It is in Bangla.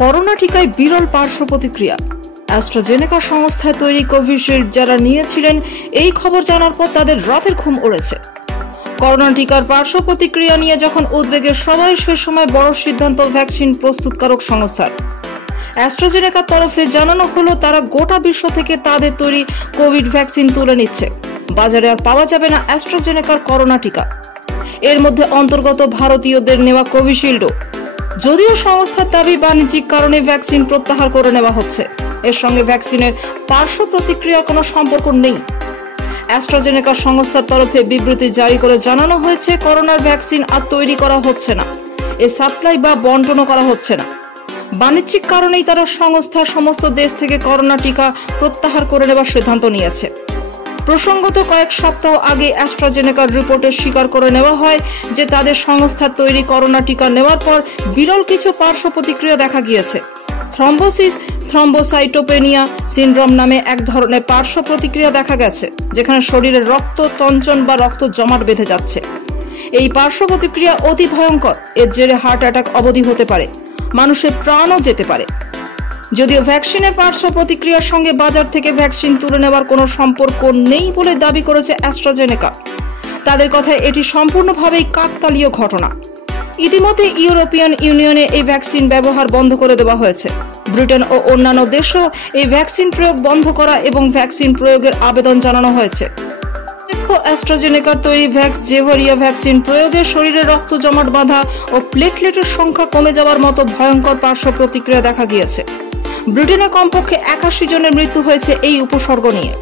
করোনা টিকায় বিরল পার্শ্ব প্রতিক্রিয়া। অ্যাস্ট্রাজেনেকা সংস্থায় তৈরি কোভিশিল্ড যারা নিয়েছিলেন, এই খবর জানার পর তাদের রাতের ঘুম উড়েছে। করোনা টিকার পার্শ্ব প্রতিক্রিয়া নিয়ে যখন উদ্বেগের সবাই, সে সময় বড় সিদ্ধান্ত ভ্যাকসিন প্রস্তুতকারক সংস্থার। অ্যাস্ট্রাজেনেকার তরফে জানানো হলো, তারা গোটা বিশ্ব থেকে তাদের তৈরি কোভিড ভ্যাকসিন তুলে নিচ্ছে। বাজারে আর পাওয়া যাবে না অ্যাস্ট্রাজেনেকার করোনা টিকা। এর মধ্যে অন্তর্গত ভারতীয়দের নেওয়া কোভিশিল্ডও। যদিও সংস্থার দাবি বাণিজ্যিক কারণে ভ্যাকসিন প্রত্যাহার করে নেওয়া হচ্ছে, এর সঙ্গে ভ্যাকসিনের পার্শ্ব প্রতিক্রিয়ার কোনো সম্পর্ক নেই। অ্যাস্ট্রাজেনেকা সংস্থার তরফে বিবৃতি জারি করে জানানো হয়েছে, করোনার ভ্যাকসিন আর তৈরি করা হচ্ছে না, এ সাপ্লাই বা বন্টনও করা হচ্ছে না। বাণিজ্যিক কারণেই তারা সংস্থার সমস্ত দেশ থেকে করোনা টিকা প্রত্যাহার করে নেওয়ার সিদ্ধান্ত নিয়েছে। প্রসঙ্গত, কয়েক সপ্তাহ আগে অ্যাস্ট্রাজেনেকার রিপোর্টে স্বীকার করে নেওয়া হয় যে তাদের সংস্থার তৈরি করোনা টিকা নেওয়ার পর বিরল কিছু পার্শ্ব প্রতিক্রিয়া দেখা গিয়েছে। থ্রম্বোসিস থ্রম্বোসাইটোপেনিয়া সিনড্রোম নামে এক ধরনের পার্শ্ব প্রতিক্রিয়া দেখা গেছে, যেখানে শরীরে রক্ত তঞ্চন বা রক্ত জমাট বেঁধে যাচ্ছে। এই পার্শ্ব প্রতিক্রিয়া অতি ভয়ঙ্কর। এর জেরে হার্ট অ্যাটাক অবধি হতে পারে, মানুষের প্রাণও যেতে পারে। যদিও ভ্যাকসিনের পার্শ্ব প্রতিক্রিয়ার সঙ্গে বাজার থেকে ভ্যাকসিন তুলে নেওয়ার কোনো সম্পর্ক নেই বলে দাবি করেছে অ্যাস্ট্রাজেনেকা। তাদের কথায় এটি সম্পূর্ণভাবেই কাকতালীয় ঘটনা। ইতিমধ্যে ইউরোপিয়ান ইউনিয়নে এই ভ্যাকসিন ব্যবহার বন্ধ করে দেওয়া হয়েছে। ব্রিটেন ও অন্যান্য দেশেও এই ভ্যাকসিন প্রয়োগ বন্ধ করা এবং ভ্যাকসিন প্রয়োগের আবেদন জানানো হয়েছে। অ্যাস্ট্রাজেনেকার তৈরি জেভারিয়া ভ্যাকসিন প্রয়োগে শরীরে রক্ত জমাট বাঁধা ও প্লেটলেটের সংখ্যা কমে যাওয়ার মতো ভয়ঙ্কর পার্শ্ব প্রতিক্রিয়া দেখা গিয়েছে। ব্রিটেনে কমপক্ষে 81 জনের মৃত্যু হয়েছে এই উপসর্গ নিয়ে।